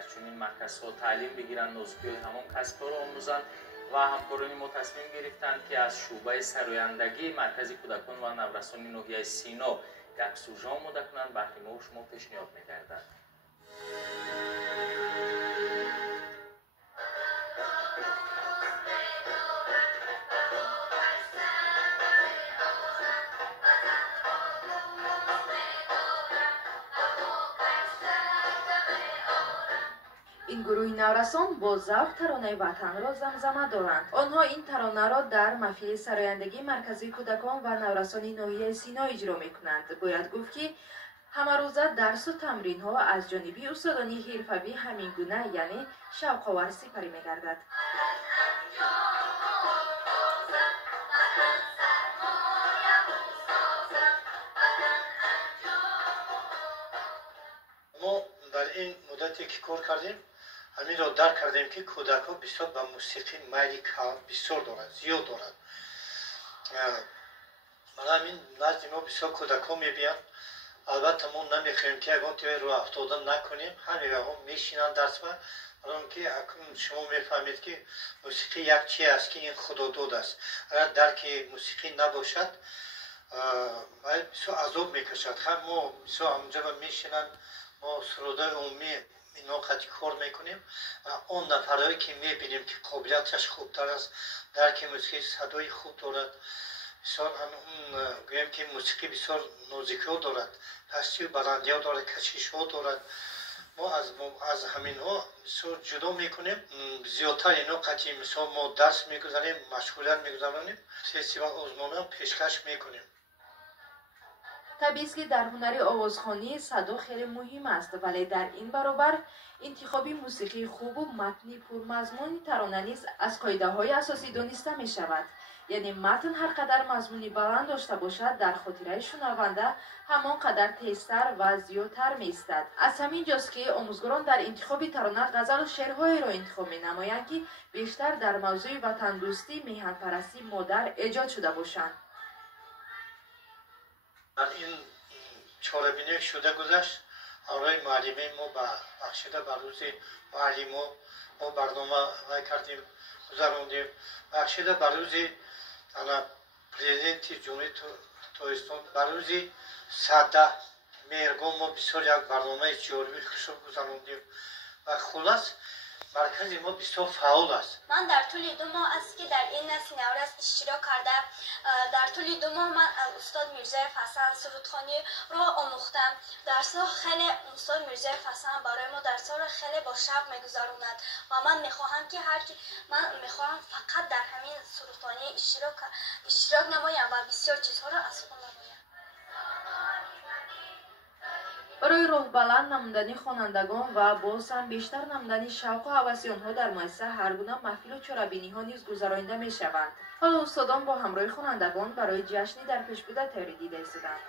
در چنین مرکزها تعلیم بگیرند، نوزادی همون کسب رو آموزند و همکاران ما تصمیم گرفتند که از شعبه سرایندگی مرکز کودکان و نورسان ناحیه سینا یک سوژه آماده کنند. برخی ما شما پیشنهاد می‌کردند. این گروه نورسان با ذوق ترانه وطن را زمزمه دارند. آنها این ترانه را در محفل سرایندگی مرکزی کودکان و نورسان ناحیه سینا اجرا می‌کنند. باید گفت که همه روزه درس و تمرین ها از جانب استادان حرفوی همین گونه یعنی شوق‌آور سپری می‌گردد. ما در این مدتی که کار کردیم همین را درک کردیم که کودک‌ها بسیار به موسیقی میل بسیار دارند، زیاد دارند. برای همین نزد ما بسیار کودک‌ها می‌بینند. البته ما نمی‌خواهیم که اگر توی راه افتادن نکنیم، همین‌ها میشینند درس ما. برای که شما می‌فهمید که موسیقی یک چیز است که این خداداد است. اگر درک موسیقی نباشد بسیار عذاب می‌کشد. ما بسیار اونجا میشینند، ما سروده عمومی اینا قطعی کار میکنیم. اون نفرهایی که میبینیم که قابلیتش خوبتر است، درک موسیقی صدای خوب دارد، بسیار گویم که موسیقی بسیار نازکی ها دارد، پستی و بلندی ها دارد، کشش ها دارد. ما از همین ها بسیار جدا میکنیم. زیادتر اینا قطعی مثال ما درس میگذاریم، مشغولیت میگذاریم، فستیوال آزمانه پیشکش میکنیم. طبیعی است که در هنر آوازخوانی صدا خیلی مهم است، ولی در این برابر انتخاب موسیقی خوب و متن پرمضمون ترانه نیز از قاعده‌های اساسی دانسته می شود. یعنی متن هر قدر مضمونی بلند داشته باشد، در خاطره شنونده همان قدر تیزتر و زیادتر می ایستد. از همین جاست که آموزگاران در انتخاب ترانه غزل و شعرهایی را انتخاب می نمایند که بیشتر در موضوع وطن دوستی، میهن پرستی مادر ایجاد شده باشند. در این چهاربینی شده گذشت، آقای معلمی ما بخشیده بر روز معلم ما برنامه کردیم گذراندیم، بخشیده بر روز پرزیدنت جمهوری تاجیکستان بر روز 110 مهرگان ما بسیار یک برنامه جالبی خوب گذراندیم و خلاص مرکز ما بسیار فعال است. من در طول 2 ماه است که در این نسل نورس اشتراک کردم. در طول 2 ماه من استاد میرزای فسن سرودخوانی را آموختم. درس‌ها خیلی استاد میرزای فسن برای ما درس‌ها را خیلی با شوق می‌گذراند و من می‌خواهم که فقط در همین سرودخوانی اشتراک نمایم و بسیار چیزها را از خود نمایم. برای راه بلند نمودن خوانندگان و باز هم بیشتر نمودن شوق و هوس آنها در مؤسسه هر گونه محفل و چرابینی‌ها نیز گذرانده می‌شوند. حالا استادان با همراه خوانندگان برای جشنی در پیش بوده تیاری دیده ایستادند.